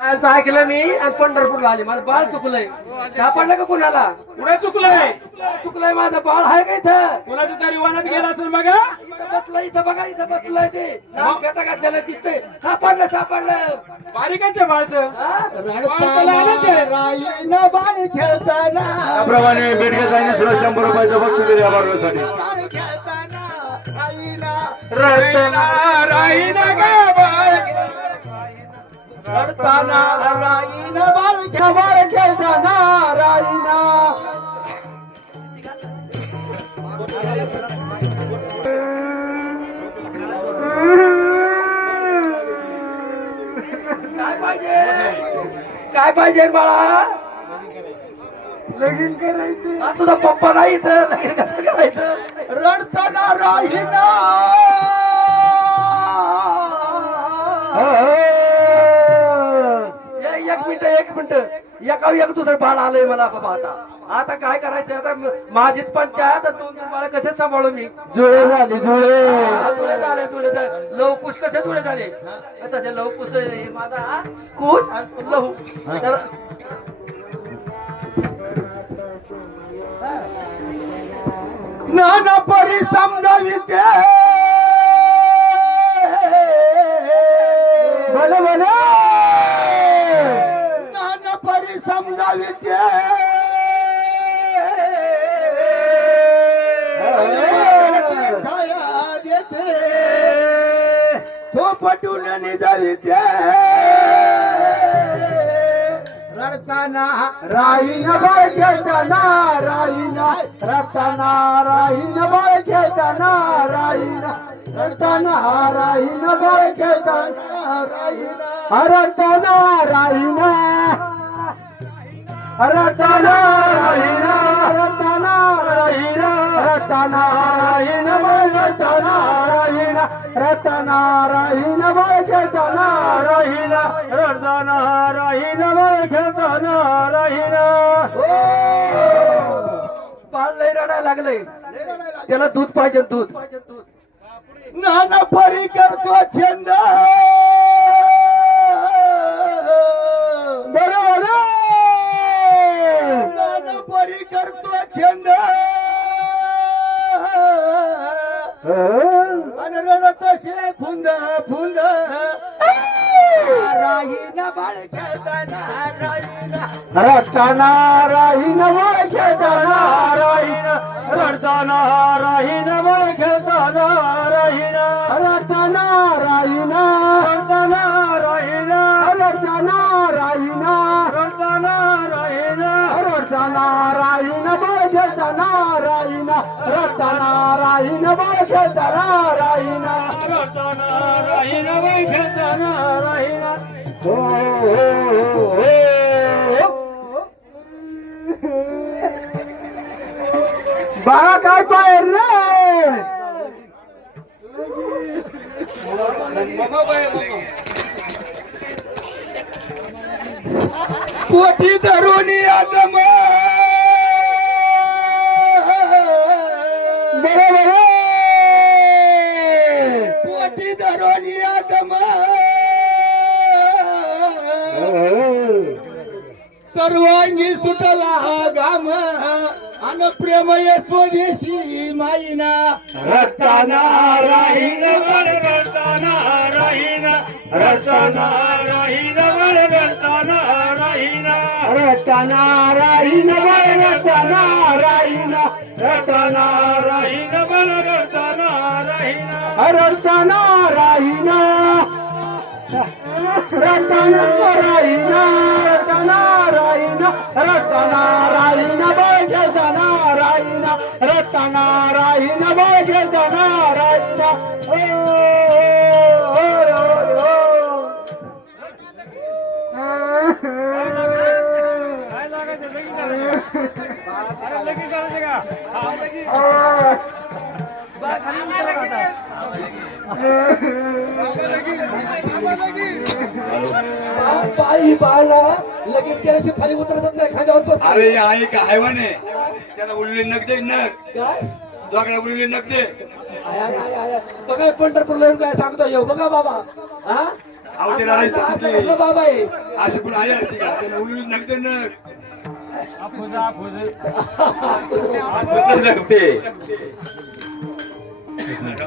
आज ऐकलं मी आणि पंढरपूरला आले. माझं बाळ चुकलंय. सापडलं का कुणाला? पुढे चुकलंय. चुकलंय माझं बाळ आहे का इथं? कुणाच्या तरी वनात गेला असेल बघा. इथं बसलंय, इथं बघा, इथं बसलंय ते. नाक बेटा घातलेलं दिसतंय. सापडलं सापडलं. बारीकाच्या बाळत हा? राईनं बाळ खेळताना त्याप्रमाणे बेडके सुद्धा 100 रुपयाचं बक्षीस दिले आभारसाठी. बाळ खेळताना राईना रडताना राहीना ग बाळ. रडताना राईनं बाळ खेळताना राईना काय पाहिजे? काय पाहिजे बाळा? लगीन करायचं हा, तुझा पप्पा नाही इथं. लगीन कसं करायचं? रडताना राईना एक मिनिट एक मिनिट. एका एक दुसरं बाळ आलंय मला बाबा. आता काय करायचं? आता माझीच पंचायत. दोन बाळ कसे सांभाळू मी? जुळे झाले जुळे हा, जुळे झाले जुळे झाले. लवकुश कसे जुळे झाले? तसे लवकुश हे माझा कुश आणि लहू. तर नाना परी समजावी ते भले भले. नाना परी समजावी ते खाया देते तो पटून निजावी ते रडताना राईना बाळ खेळताना राईना रडताना राईना बाळ खेळताना राईना रडताना राईना बाळ खेळताना राईना रडताना राईना रडताना राईना रडताना राईना रडताना राईना बाळ खेळताना राईना रडताना राईना बाळ खेळताना राईना रडताना राईना बाळ खेळताना राईना बाळ लय रडायला लागलंय. त्याला दूध पाहिजे दूध. नाना परी करतो छंद बरोबर. नाना परी करतो छंद आणि रडत असे फुंद फुंद राहीना बाळ खेळताना राहीना रडताना राहीना बाळ खेळताना राहीना रडताना राहीना बाळ खेळताना राहीना रडताना राहीना रडताना राहीना रडताना राहीना रडताना राहीना रडताना राहीना बाळ खेळताना राहीना रडताना राहीना बाळ खेळताना राहीना रडताना राहीना बाळ खेळताना राहीना. हो हो हो बाळा काय पायर रे पोटी धरून आदम बरोबर पोटी धरून आदम सर्वांगी सुटला घाम अन प्रेमय स्वदेशी माईना रडताना राहीना बाळ रडताना राहीना रडताना राहीना बाळ रडताना राहीना रडताना राहीना बाळ रडताना राहीना रडताना राहीना बाळ रडताना राहीना रडताना राहीना रडताना राहीना रडताना राहीना रडताना राहीना बाळ खेळताना राहीना रडताना राहीना बाळ खेळताना राहीना पाळी पाळला लगेच केल्याशिवाय खाली उतरत नाही. खांद्यावर बस. अरे हा एक हैवान आहे. त्याला उरलेली नख दे नख. काय दोघांना उरलेली नख दे. बघा पंढरपूरला येऊन काय सांगतो येऊ बघा बाबा. हा अहो, ते आता लढायचं आता कुठे? कसलं बाबा आहे अशी पण आहे असते का त्याला उलून नगते नग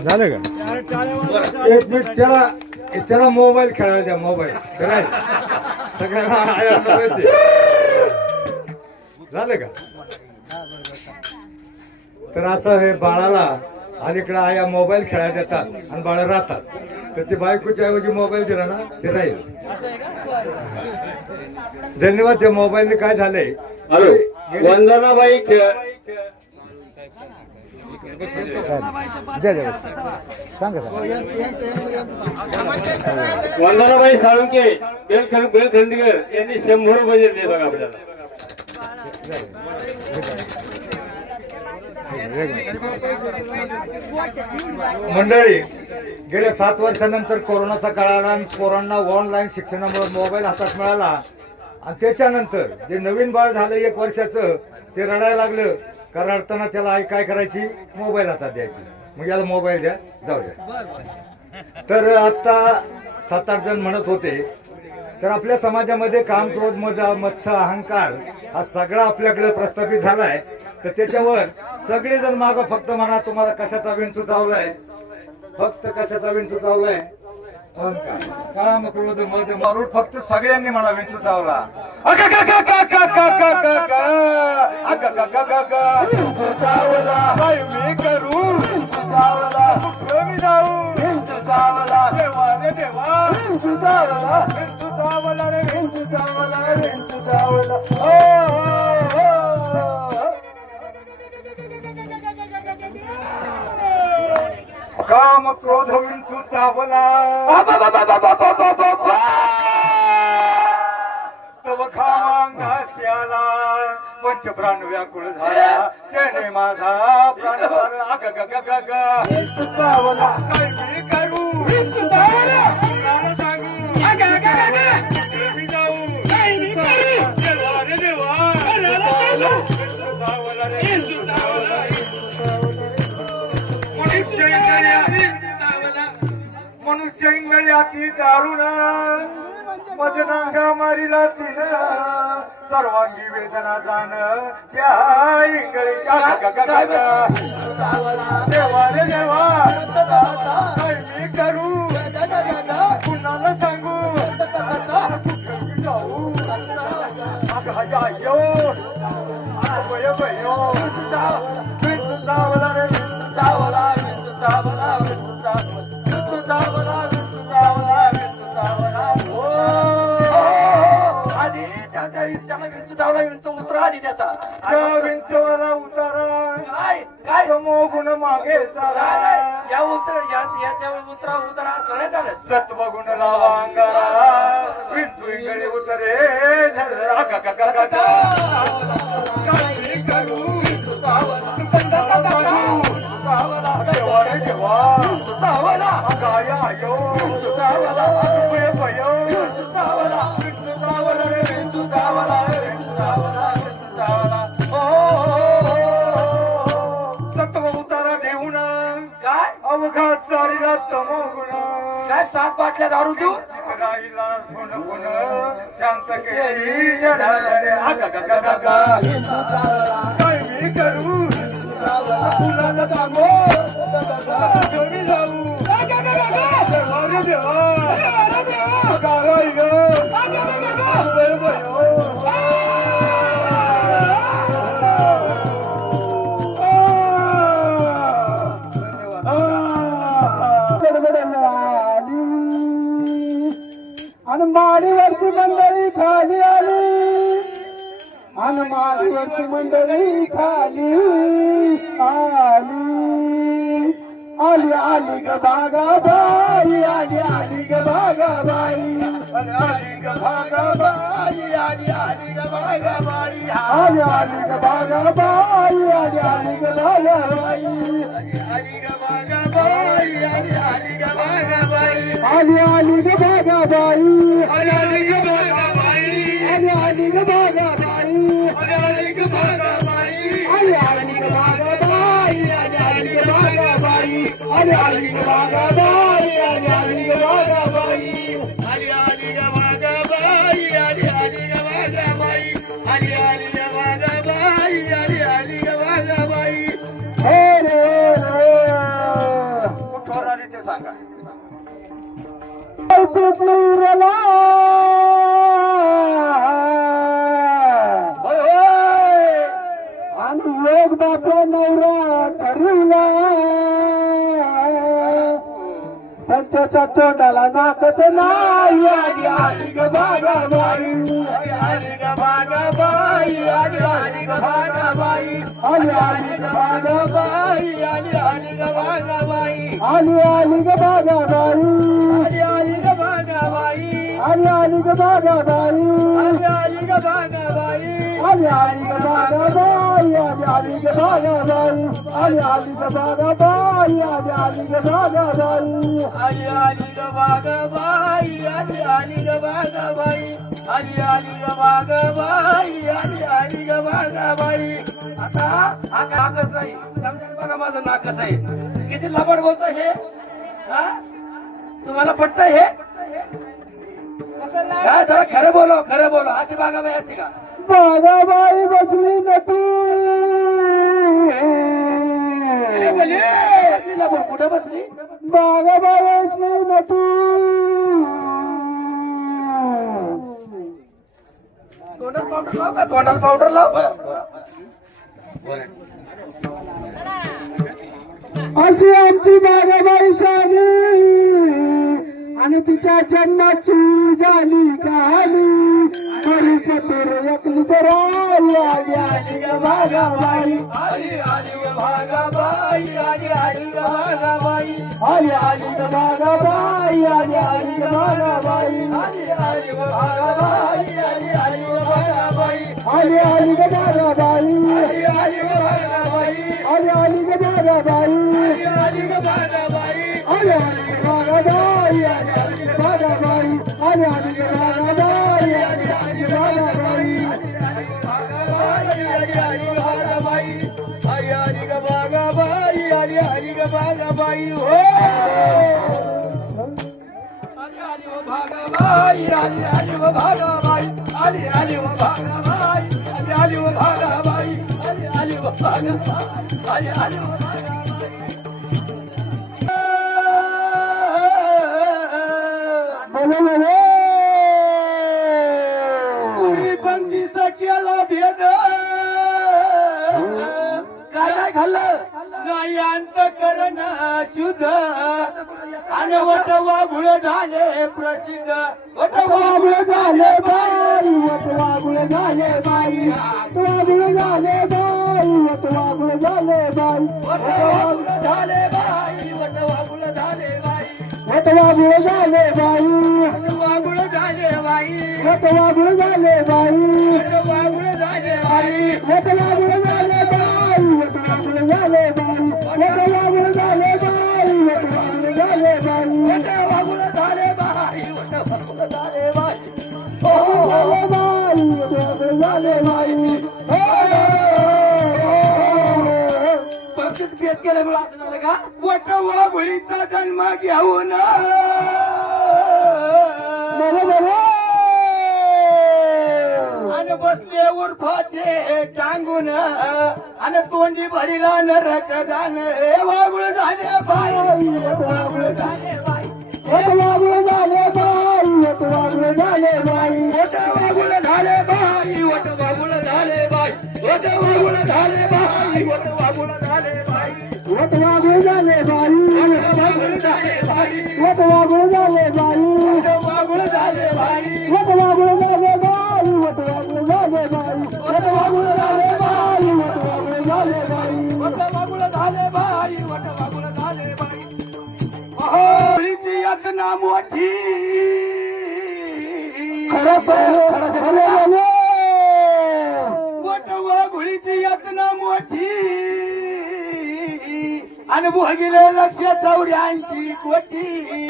झालं का एक मिनिट त्याला मोबाईल खेळायला द्या मोबाईल सगळ्यांना आया माहिती. झालं का तर असं हे बाळाला अलीकडे आया मोबाईल खेळायला देतात आणि बाळ राहतात तर ते बायकोच्या ऐवजी मोबाईल दिला ना ते राहील. धन्यवाद. त्या मोबाईलने काय झालंय हॅलो वंदनाबाई वंदनाबाई साळुंके बेलखंडीकर यांनी 100 रुपये दिले बघा आपल्याला. मंडळी गेल्या 7 वर्षानंतर कोरोनाचा काळ आला आणि पोरांना ऑनलाईन शिक्षणामुळे मोबाईल हातात मिळाला आणि त्याच्यानंतर जे नवीन बाळ झालं 1 वर्षाचं ते रडायला लागलं का रडताना त्याला आई काय करायची मोबाईल हातात द्यायची. मग याला मोबाईल द्या जाऊ द्या. तर आता 7-8 जण म्हणत होते तर आपल्या समाजामध्ये काम क्रोध मत्स्य अहंकार हा सगळा आपल्याकडे प्रस्थापित झालाय तर त्याच्यावर सगळेजण माग फक्त म्हणा तुम्हाला कशाचा विंचू चावलाय फक्त कशाचा विंचू चावलाय काम क्रोध मध मारून फक्त सगळ्यांनी म्हणा विंचू चावला. विंचू चावला काय मी करू विंचू चावला मी जाऊ विंचू चावला देवा रे देवा विंचू चावला विंचू चावला रे विंचू चावला रे विंचू चावला. काम क्रोध विंचू चावला तव खामांगासी आला पंच प्राण व्याकुळ झाला त्याने माझा प्राण विंचू चावला काय मी करू विंचू चावला प्राण सांगू मी जाऊ काय मी करू देवा रे देवा विंचू चावला रे विंचू चावला मनुष्य इंगळी अति दारुण मजनांगा मारिला तिन सर्वांगी वेदना जाण त्या इंगळीच्या देवा रे देवा काय मी करू कुणाला सांगू जाऊ अगं भय भयो विंचू चावला रे विंचू चावला विंचू चावला विंचू चावला विंचू चावला विंचू चावला आधी त्याला विंचू चावला विंचू उतरा आधी त्याचा विंचवाला उतारा काय काय मोगुण मागे सारा या याच्या उतरा उतरा असं नाही चालत. सत्वगुण लावा अंगारा विंचू इंगळी उतरे सत्व उतारा देऊन काय अवघात सारीला तमोगुण काय 7 बाटल्या दारू देऊ राहिला गुण गुण शांत केली काय मी करू कुणाला सांगू घरी जाऊ आणि माडीवरची मंडळी खाली आली आणि माडीवरची मंडळी खाली आली आली आली ग भागाबाई आली आली ग भागाबाई आली ग भागाबाई आली आली ग भागाबाई आली आली ग भागाबाई आली आली ग भागाबाई आली ग भागाबाई आली आली ग भागाबाई आली आली ग भागाबाई आली आली ग भागाबाई आली आली ग भागाबाई आली आली ग भागाबाई आली आली ग भागाबाई आली आली ग भागाबाई आली आली ग भागाबाई आली आली ग भागाबाई आली बसलो उरला आणि एक बापा नवरा ठरवला पण त्याच्या तोंडाला नाकच नाही आली आली ग बागाबाई आली ग बागाबाई आली आली ग बागाबाई आली आली ग बागाबाई आली आली ग बागाबाई आली आली ग बागाबाई आली आली ग बागाबाई आली आली ग बागाबाई आली आली ग बागाबाई आली आली ग बागाबाई आली आली ग बागाबाई आली आली ग बागाबाई आली आली ग बागाबाई आली आली ग बागाबाई आली आली ग बागाबाई आली आली ग बागाबाई आली आली ग बागाबाई आता हा नाकच नाही समजा बघा माझं नाक कसं आहे किती लबाड बोलतोय हे हा तुम्हाला पटतंय हे काय जरा खरं बोलो अशी बागाबाई असते का बागाबाई बसली नटू कुठे बसली बागाबाई बसली नटू तोंडाला पावडर लाव का तोंडाला पावडर लाव अशी आमची बागाबाई शानी आणि तिच्या जन्माची झाली कहाणी करू पतोर एकलीच राहिली आली आली ग बागाबाई आली आली ग बागाबाई आली आली ग बागाबाई आली आली ग बागाबाई आली आली ग बागाबाई आली आली ग बागाबाई आली आली ग बागाबाई आली आली ग बागाबाई आली आली ग बागाबाई आली आली ग बागाबाई आली आली ग बागाबाई आली आली ग बागाबाई आली आली ग बागाबाई आली आली ग बागाबाई आली आली ग बागाबाई आली आली ग बागाबाई आली आली ग बागाबाई आली आली ग बागाबाई हो आली आली ग बागाबाई आली आली ग बागाबाई आली आली ग बागाबाई आली आली ग बागाबाई आली आली ग बागाबाई आली आली ग काय खाल्लं नाही अंत करण शुद्ध आणि वट वाघुळ झाले प्रसिद्ध वट वाघुळ झाले बाई वट वाघुळ झाले बाई वाघुळ झाले बाई वट वाघुळ झाले बाई वट वाघुळ झाले बाई वट वाघुळ झाले बाई वट वाघुळ झाले बाई वट वाघुळ झाले बाई वट वाघुळ झाले बाई वट वाघुळ झाले बाई वट वाघुळ झाले बाई वट वाघुळ झाले बाई वट वाघुळ झाले बाई वट वाघुळ झाले बाई वट वाघुळ झाले बाई वट वाघुळ झाले बाई ओ बाई वट वाघुळ झाले बाई भक्तीत भेट केल्यामुळे असं झालं का वट वाघुळीचा जन्म घेऊन आणि बसले उर्फाचे टांगून आणि तोंडी भरीला नरक गाण हे वाघुळ झाले बाई वाघुळ झाले बाई वाघुळ झाले बाई वाघुळ झाले बाई वाघुळ झाले बाई वाघुळ झाले बाई वाघुळ झाले बाई वाघुळ झाले बाई वाघुळ झाले बाई वाघुळ झाले बाई वाघुळ झाले बाई वाघुळ झाले बाई वाघुळ झाले बाई वाघुळ झाले बाई वाघुळ झाले बाई वाघुळ झाले बाई वाघुळ झाले बाई वाघुळ झाले बाई होळीची यातना मोठी खरं वट वाघुळीची यातना मोठी आणि भोगिले 184 कोटी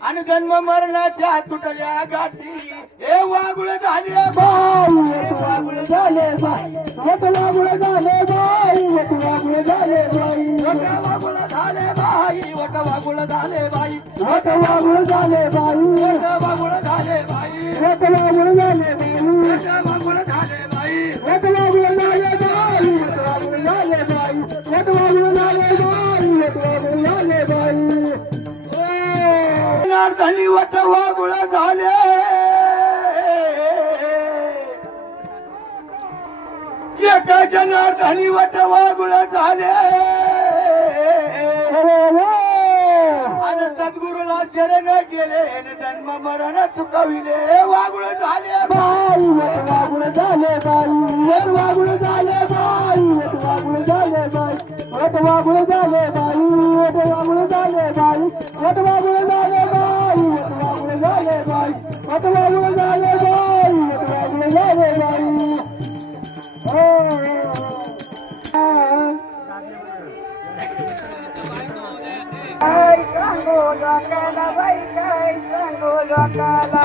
आणि जन्म मरणाच्या तुटल्या गाठी हे वाघुळ झाले बाई वाघुळ झाले बाई वट वाघुळ झाले बाई वट वाघुळ झाले बाई वट वाघुळ झाले बाई वट वाघुळ झाले बाई वट वाघुळ झाले बाई वट वाघुळ झाले बाई वट वाघुळ झाले बाई वट वाघुळ झाले बाई वट वाघुळ झाले बाई वट वाघुळ झाले बाई वट वाघुळ झाले बाई वट वाघुळ झाले बाई जनार्दनी वट वागुळ झाले एका जनार्दनी वट वागुळ झाले आणि सद्गुरूला शरण गेले जन्म मरण चुकविले वागुळ झाले बाई वागुळ झाले बाई वागुळ झाले बाई वागुळ झाले बाई वागुळ झाले बाई वागुळ झाले बाई वागुळ झाले बाई वागुळ झाले बाई वागुळ झाले बाई वागुळ झाले बाई काय सांगू लोकाला बाई काय सांगू लोकाला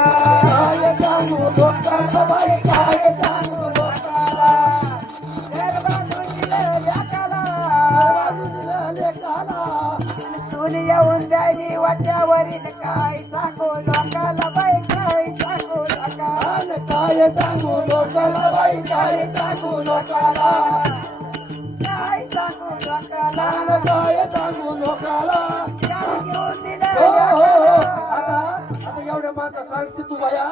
काय सांगू लोकाला बाई काय सांगू लोकाला तून येऊन जायनी वाट्यावरील काय सांगू लोकाला बाई काय सांगू लोकाला काय सांगू लोकाला बाई काय सांगू लोकाला काय सांगू लोकाला काय सांगू लोकाला आता एवढ्या माझा सांगते तू बाया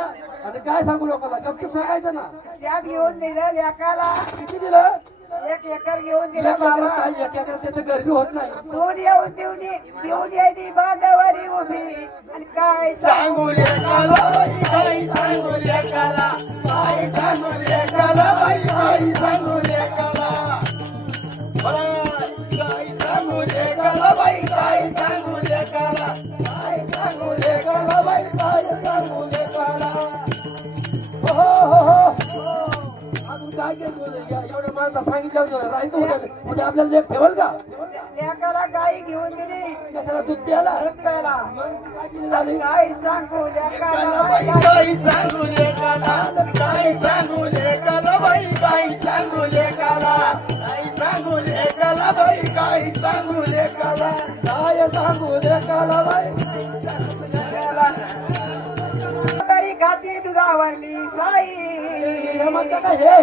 आणि काय सांगू लोकांना गप्प सांगायचं ना. शाब घेऊन दिलं लेकाला किती दिलं? 1 एकर घेऊन दिलं एक बाबा. एकर शेत गरबी होत नाही. दूध येऊन देऊन यायची बांधावरी उभी आणि काय सांगू लेकाला बाई काय सांगू लेकाला काय सांगू लेकाला बाई काय सांगू लेकाला काय सांगू लेकाला बाई काय सांगू लेकाला काय सांगू लेकाला बाई काय सांगू लेकाला हो अजून काय केलं एवढ्या माणसा सांगितलं होतं राहायचं होतं उद्या आपल्याला लेख ठेवल का? लेकाला गाई घेऊन दिली कशाला दूध प्यायला रक्ताला काय केली झाली? काय सांगू लेकाला बाई काय सांगू लेकाला काय सांगू लेकाला बाई काय सांगू लेकाला काय सांगू लेकाला बाई काय सांगू लेकाला काय सांगू लेकाला बाई तरी खाती दुधावरली साई हे म्हणता का हे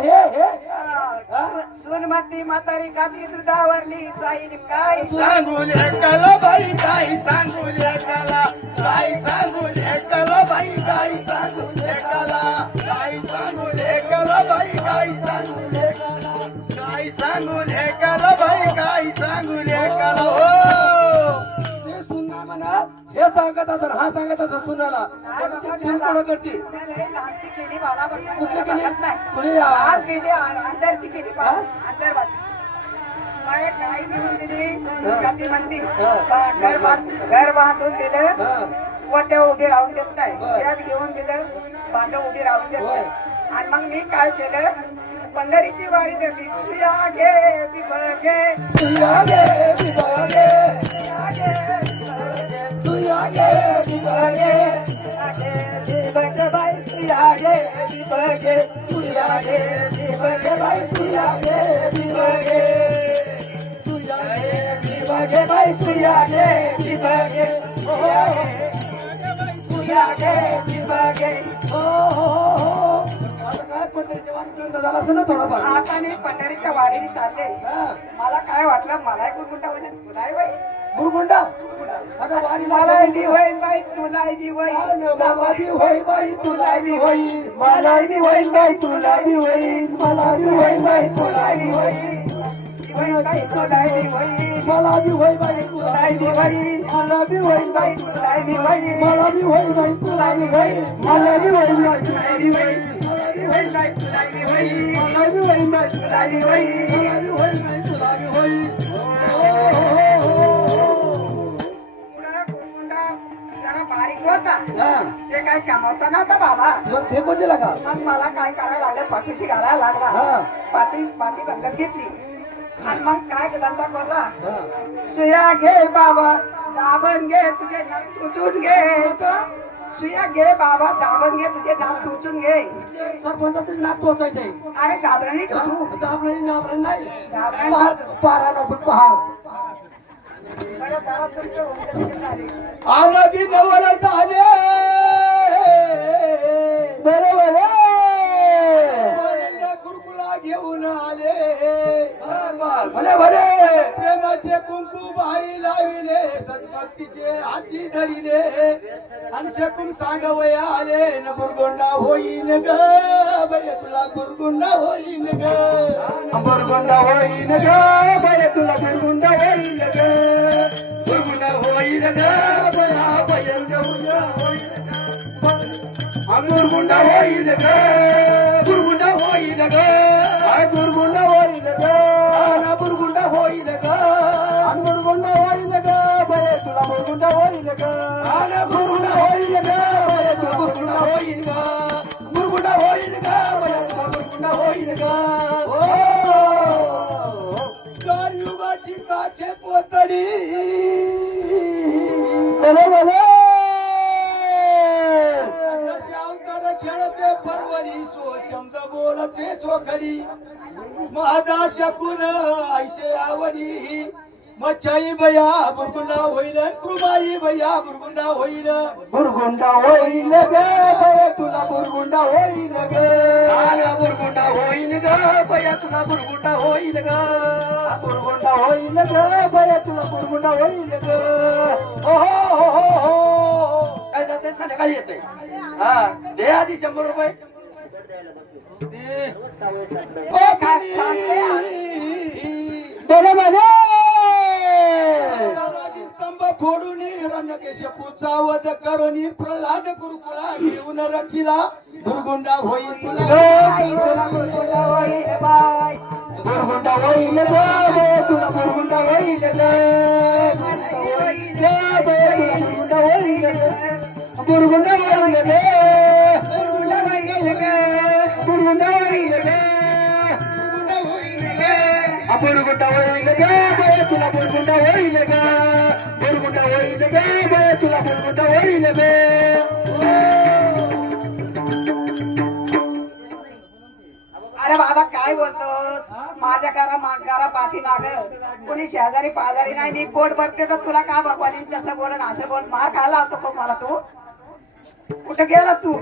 सुनमती म्हातारी खाती दुधावरली साई काय सांगू लेकाला बाई काय सांगू लेकाला काय सांगू लेकाला बाई काय सांगू लेकाला काय सांगू लेकाला बाई काय सांगू लेकाला काय सांगू लेकाला बाई काय सांगू लेकाला हो ते सुनना म्हणा हे सांगत असं हा सांगत असं सुनाला सुन करते आमची केली बाळा कुठली केली? कुणी केली अंडरची केली अंडरवाची काय काय घेऊन दिली गती म्हणती घर बांधून दिलं वट्या उभी राहून देत नाही शेत घेऊन दिलं बांधव उभी राहून देत नाही आणि मग मी काय केलं पंढरीची वारी धरली सुया घे बिबगे सुया घे बिबगे सुया घे बिबगे बिबगे बाई सुया घे बिबगे सुया घे बिबगे बाई सुया घे बिबगे सुया घे बिबगे बाई सुया घे बिबगे सुया घे बिबगे आता काय पंढरीच्या वारीपर्यंत झाला असं ना थोडाफार. आता मी पंढरीच्या वारीने चालले मला काय वाटलं मलाही गुरगुंटा म्हणजे तुलाही बाई गुरगुंडा आता वारी मला बी होईन बाई तुलाही बी होईन मला बी होई बाई तुला बी होई मला बी होईन बाई तुला बी होईन मला बी होईन बाई तुला बी होईन होईन बाई तुला बी होईन मला बी होई बाई तुला तुला बी होईन मला बी होईन बाई तुला बी होईन मला बी होई बाई तुला बी होई मला बी होईन बाई तुला बी होईन मला बी होईन बाई तुला बी होईन मला बी होईन बाई तुला बी होईन मला बी होई बाई तुला बी होई जरा बारीक होता हा ते काय कमावता नव्हता बाबा मग फेकून दिला का? मग मला काय करायला लागलं पाठीशी घालायला लागला हा. पाठी बंद घेतली आणि मग काय धंदा करला हा. सुया घे बाबा दाबण घे तुझे नाक टुचून घे सुया घे बाबा दाबण घे तुझे नाक टुचून घे सरपंचाच नाक टोचायचंय. अरे घाबरणी टुचू दाबणी नाबणी नाही घाबरणी पारा नको पहाड बरं जरा तुमचं उंदीर झाली. आनंदी नवल झाले बरोबर कुरकुळा घेऊन आले भले भले प्रेमाचे कुंकू बाळी लाविले सद्भक्तीचे हाती धरिले आणि शकून सांगवय आले न बुरगुंडा होईन ग बये तुला बुरगुंडा होईन ग बुरगुंडा होईन ग बये तुला बुरगुंडा होईन ग बुरगुंडा होईन ग बया बये बुरगुंडा होईन ग बुरगुंडा होईन ग बुरगुंडा होईन ग बुरगुंडा होईन ग बुरगुंडा होईन ग बुरगुंडा होईन ग बये तुला बुरगुंडा होईन ग बुरगुंडा होईन ग बये तुला बुरगुंडा होईन ग बुरगुंडा होईन ग बये तुला बुरगुंडा होईन ग युगाची काठे पोतडी कसे अवतार खेळते परवडी सो शब्द बोलते चोखडी माझा शकून ऐसे आवडी मच्छाई बया बुरगुंडा होईल कृमाई बया बुरगुंडा होईल बुरगुंडा होईल ग तुला बुरगुंडा होईल ग बुरगुंडा होईल ग बया तुला बुरगुंडा होईल ग बुरगुंडा होईल ग बया तुला बुरगुंडा होईल ग हो काय जाते संध्याकाळी येते हा दे आधी 100 रुपये स्तंभ फोडून रणकेश पुचावत करुणी प्रल्हाद गुरुकुळा घेऊन रचिला बुरगुंडा होईल तुला बुरगुंडा होईल बाय बुरगुंडा होईल तुला बुरगुंडा होईल बुरगुंडा होईल बुरगुंडा होईल बुरगुंडा होईल बुरगुंडा होईल बुरगुंडा होईल ग बये तुला बुरगुंडा होईल ग बुरगुंडा होईल ग बये तुला बुरगुंडा होईल ग अरे बाबा काय बोलतोस माझ्या घरा पाठी माग कोणी शेजारी पाजारी नाही मी पोट भरते तर तुला का भगवान तसं बोल असं बोल मार खायला होतो खूप मला तू कुठे गेला तू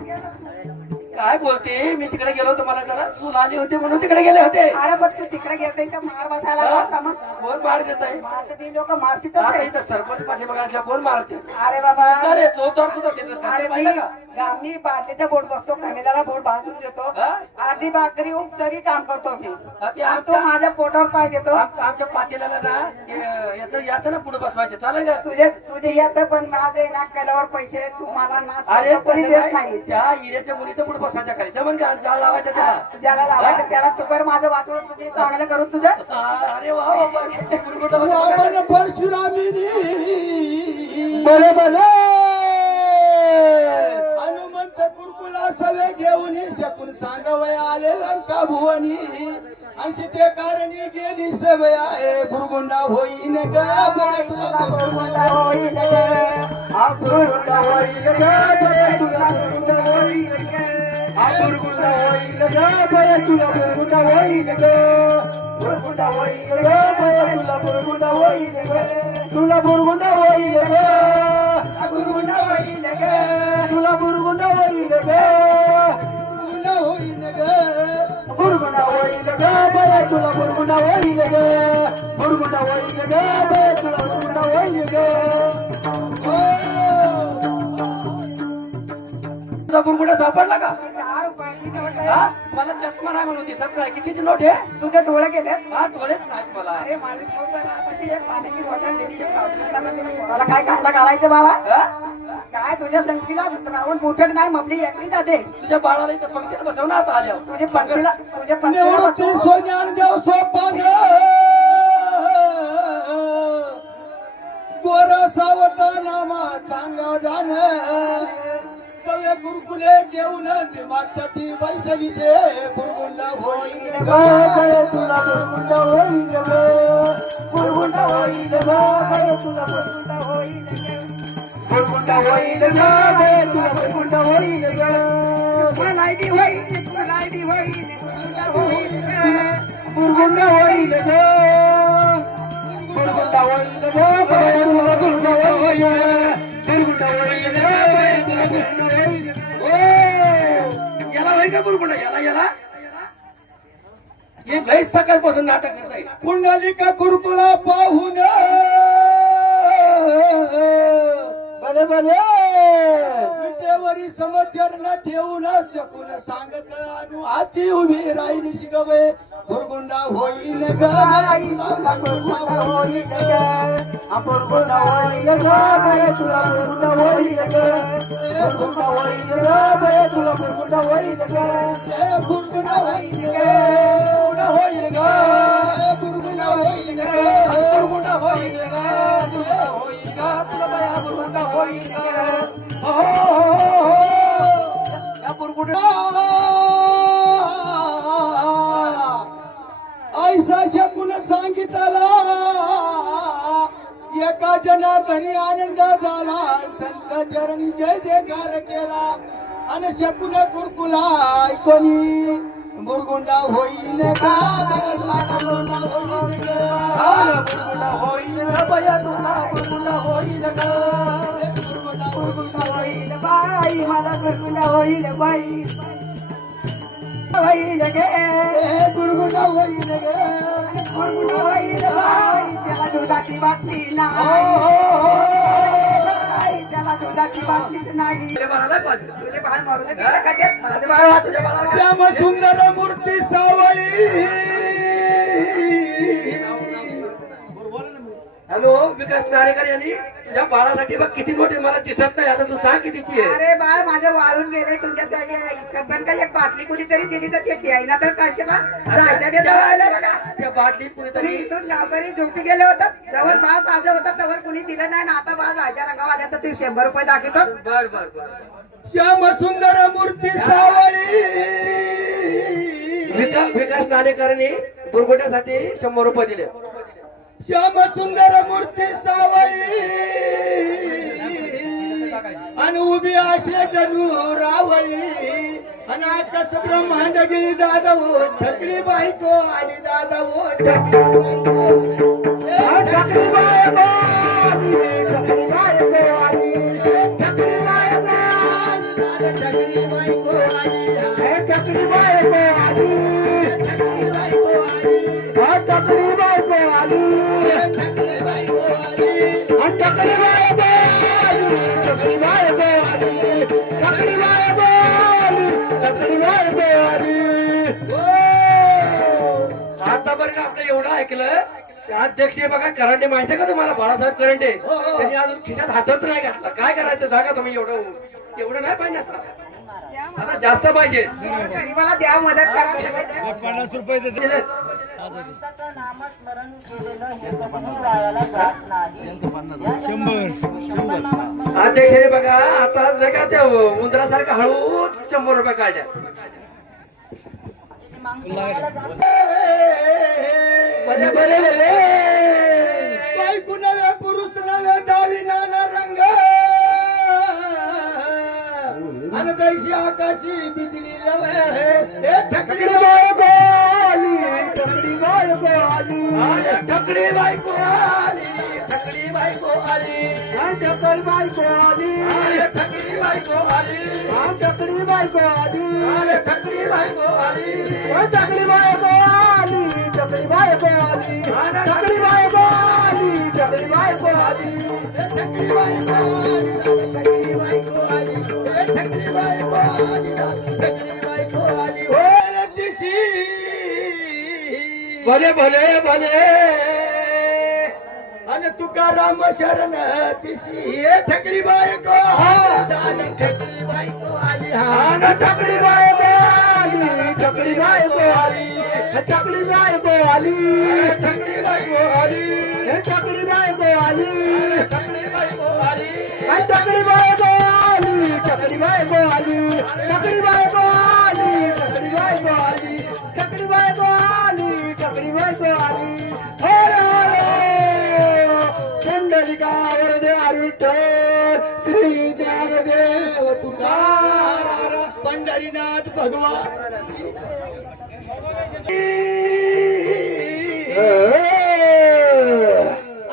काय बोलते मी तिकडे गेलो होतो मला जरा सून आली होती म्हणून तिकडे गेले होते अरे पण तू तिकडे गेलते तर मार बसायला लागला मग कोण मार देत आहे मारते ती लोक मारतीच आता इथं सरपंच पाठीमागे कोण मारते अरे बाबा अरे तो तर अरे मी बाटलीचा बोट बसतो कॅमेऱ्याला बोट बांधून देतो अर्धी भाकरी तरी काम करतो मी तो माझ्या पोटावर पाय देतो आमच्या पातेल्याला ना याचं याचं ना पुढे बसवायचं चालेल का तुझे येत पण माझे ना कलावर पैसे तू मला नाच अरे कोणी देत नाही त्या हिऱ्याच्या मुलीच्या पुढे बसवायच्या खाली जमन का जाळ लावायचं त्याला ज्याला लावायचं त्याला तू कर माझं वाटवलं तुझे चांगलं करून तुझं अरे वा परशुरामिनी हनुमंत गुरुकुला सवे घेऊन शकून सांगवय आले लंका भुवनी आणि ते कारणी गेली सवय आहे बुरगुंडा होईन ग बुरगुंडा होईन बुरगुंडा होईन ग तुला बुरगुंडा होईन ग बुरगुंडा होईन ग तुला बुरगुंडा होईन ग बुरगुंडा होईन ग तुला बुरगुंडा होईन ग तुला बुरगुंडा होईन ग बुरगुंडा होईन ग तुला बुरगुंडा होईन ग बुरगुंडा होईन ग बुरगुंडा होईन ग बया तुला बुरगुंडा होईन ग बुरगुंडा होईन ग बया तुला बुरगुंडा होईन ग तुझा बुरगुंडा सापडला का 10 रुपयाची नोट आहे. हा? मला चष्मा नाही म्हणून दिसत काय कितीची नोट आहे तुझे डोळे गेले हा डोळेच नाहीत मला अरे माझी एक पाण्याची बॉटल दिली एक मला काय खायला घालायचं बाबा हा? काय तुझ्या संगतीला रावण मोठे नाही मपली एकली जाते तुझ्या बाळाला इथं पंक्तीला बसव ना आता आल्यावर तुझ्या पंक्तीला बसव. सोन्यान देव सोपान गोरा सावता नामा चांगा जाण सव्या गुरुकुले घेऊन माती बैसलीचे बुरगुंडा होईन ग तुला बुरगुंडा होईन ग बुरगुंडा होईन ग तुला बुरगुंडा होईन ग बुरगुंडा होईन ग तुला बुरगुंडा होईन ग मलाई बी होईन मलाई बी होईन बुरगुंडा होईन ग बुरगुंडा होईन ग तुला बुरगुंडा होईन बुरगुंडा होईन ग याला होय का बुरगुंडा याला याला हे लय सकाळपासून नाटक करताय. पुंडलिका कुरकुला पाहून भले भले विटेवरी समाचार न ठेवून शकून सांगत अनु हाती उभी राहिली शिगवे गुरगुंडा होईन ग तुला गुरगुंडा होईन ग गुरगुंडा होईन ग तुला गुरगुंडा होईन ग गुरगुंडा होईन ग तुला गुरगुंडा होईन ग गुरगुंडा होईन ग गुरगुंडा होईन ग गुरगुंडा होईन ग गुरगुंडा होईन ग तुला बाया गुरगुंडा होईन ग हो या गुरगुंडा ऐसा शकून सांगितला एका जनार्दनी आनंद झाला संत चरणी जय जयकार केला आणि शकून कुरकुला कोणी मुरगुंडा होईन का मुरगुंडा होईन बया तुला मुरगुंडा होईन का मुरगुंडा होईन बाई मला मुरगुंडा होईन बाई होईन गे गुरगुंडा होईन गे गुरगुंडा होईन बाई त्याला दुधाची बाटली नाही त्याला दुधाची बाटली नाही तुझ्या बाळाला पाहिजे. तुझे बाळ मारू दे तिकडे काय देत मला ते बाळ वाचू दे बाळाला. श्याम सुंदर मूर्ती सावळी हॅलो विकास नारेकर यांनी तुझ्या बाळासाठी बघ किती मोठी मला दिसत नाही. आता तू सांग कितीची आहे. अरे बाळ माझं वाळून गेले तुमच्या पण काही एक बाटली कुणीतरी दिली तर ते प्यायला तर कशाला राजा बेजावर आलं बघा. त्या बाटलीत तुम्ही कुणीतरी इथून गावकरी झोपी गेले होतात जवळ बाळ ताजं होतं तवर कुणी दिलं नाही ना आता बाळ राजा रंगाव आल्या तर ते 100 रुपये दाखवतो. बर बर बर श्याम सुंदर मूर्ती सावळी विकास नारेकरांनी बुरगुट्यासाठी 100 रुपये दिले. श्याम सुंदर मूर्ती सावळी आणि उभी असे जणू रावळी आणि आकाश ब्रह्मांड गिरी जाधव ठकडी बायको आली जाधव ठकडी बायको आली ठकडी बायको आली ठकडी बायको आली ठकडी बायको आली ठकडी बायको आली ठकडी बायको आली ठकडी बायको आली ठकडी बायको आली ठकडी बायको आली ठकडी बायको आली ठकडी बायको आली ठकडी बायको आली. आता बरं का आपलं एवढं ऐकलं ते अध्यक्ष हे बघा करंटे माहिती आहे का तुम्हाला बाळासाहेब करंटे त्यांनी अजून खिशात हातच नाही घातला. काय करायचं सांगा तुम्ही. एवढं नाही पाहिजे आता जास्त पाहिजे. गरीबाला द्या मदत करा सगळे. 50 रुपये देते. दिलेत. अध्यक्षाने बघा आता नाही का त्या उंदरासारखं हळूच 100 रुपये काढल्या. भले भले भले बायको नव्हे पुरुष नव्हे डावी नाना रंग आणि दैशी आकाशी बिजली नव्हे हे ठकडी बायको आली ठकडी बायको आली ठकडी बायको आली ठकडी बायको आली ठकडी बायको आली ठकडी बायको आली ठकडी बायको आली ठकडी बायको आली ठकडी बायको आली ठकडी बायको आली ठकडी बायको आली ठकडी बायको आली ठकडी बायको आली ठकडी बायको आली ठकडी बायको आली हो दिशी भले भले भले आणि तुकाराम शरण तिशी हे ठकडी बायको आली ठकडी बायको आली हा ठकडी बायको आली ठकडी बायको आली ठकडी बायको आली ठकडी बायको आली ठकडी बायको आली ठकडी बायको आली ठकडी बायको आली ठकडी बायको आली ठकडी बायको आली ठकडी बायको आली ठकडी बायको आली ठकडी बायको आली पुंडलिका वरदे विठ्ठल श्री ज्ञानदेव तुकाराम पंढरीनाथ भगवान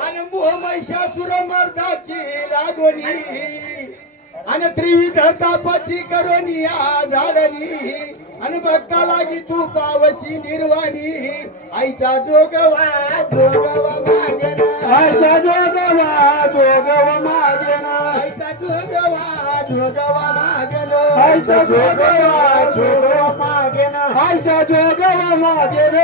आणि मोह महिषासुर मर्दाची लागोनी आणि त्रिविध तापाची करोनी झाडणी आणि भक्ता लागी तू पावशी निर्वाणी आईचा जोगवा जोगवा मागेन आईचा जोगवा जोगवा मागेन आईचा जोगवा जोगवा मागेन आईचा जोगवा जोगवा मागेन आईचा जोगवा मागेन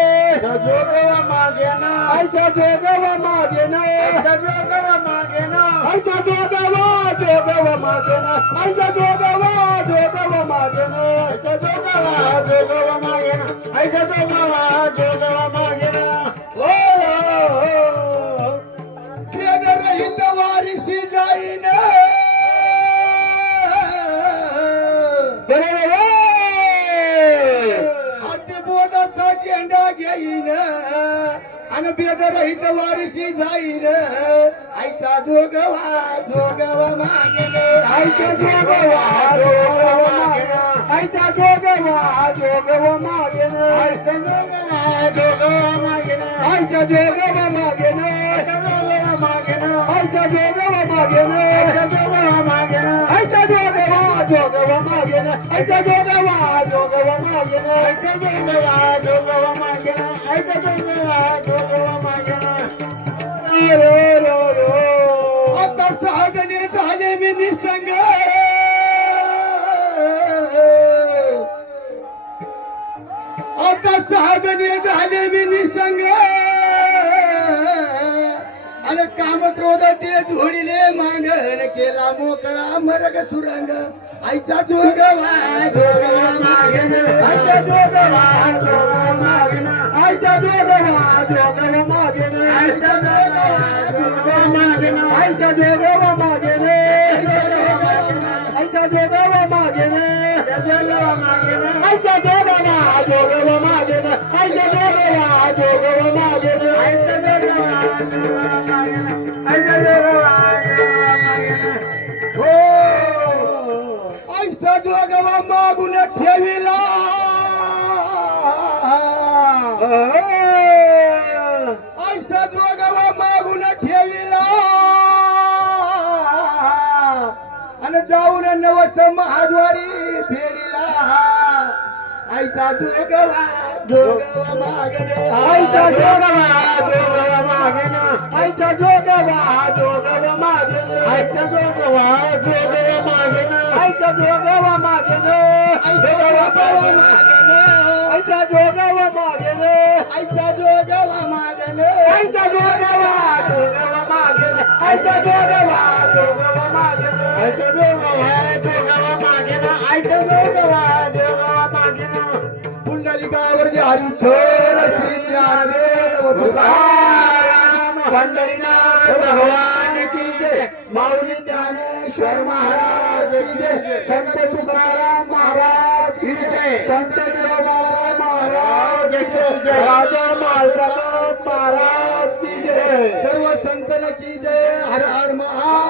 जोगवा मागेन आईचा जोगवा मागेन आईचा जोगवा मागेन आईचा जोगवा जोगवा मागेन आईचा जोगवा जोगवा मागेन आईचा जोगवा जोगवा मागेन आईचा जोगवा जोगवा मागेन ओ बेगर रहित वारिसी जाईन बरोबर हाती बोधाचा झेंडा घेईन आणि बेगर रहित वारिसी जाईन आईचा जोगवा जोगवा मागेन आईचा जोगवा जोगवा मागेन आईचा जोगवा जोगवा मागेन आईचा जोगवा जोगवा मागेन आईचा जोगवा मागेन आईचा जोगवा मागेन आईचा जोगवा मागेन आईचा जोगवा जोगवा मागेन आईचा जोगवा जोगवा मागेन आईचा जोगवा जोगवा मागेन आईचा जोगवा जोगवा मागेन रो रो रो आता सागणे झाले मी निसंग आता सागणे झाले मी निसंग आणि काम क्रोध ते धुडीले मागण केला मोकळा मरग सुरंग आईचा जोगवा जोगवा मागण आईचा जोगवा जोगवा मागण आईचा जोगवा जोगवा मागण आईचा जोगवा जोगवा मागण आईचा जोगवा मागण आईचा जोगवा मागण आईचा जोगवा जोगवा मागण आईचा जोगवा जोगवा मागण आईचा आईचा जोगवा मागून ठेविला आईचा जोगवा मागून ठेविला आणि जाऊन नवस महाद्वारी फेडिला आईचा जोगवा जोगवा मागण आईचा जोगवा जोगवा मागण आईचा जोगवा जोगवा मागण आईचा जोगवा जोगवा मागण आईचा जोगवा मागण आईचा जोगवा मागण आईचा जोगवा मागण आईचा जोगवा जोगवा मागण आईचा जोगवा जोगवा मागण आईचा जोगवा जोगवा मागण आईचा जोगवा जोगवा मागण पुंडलिकावरती हरिठोर श्री ज्ञानदेव तुकाराम पंढरीनाथ भगवान की जय माऊली ज्ञानेश्वर महाराज की जय संत तुकाराम महाराज की जय संत देवाराम महाराज की जय राजा माळसाहेब महाराज की जय सर्व संतन की जय हर हर महाराज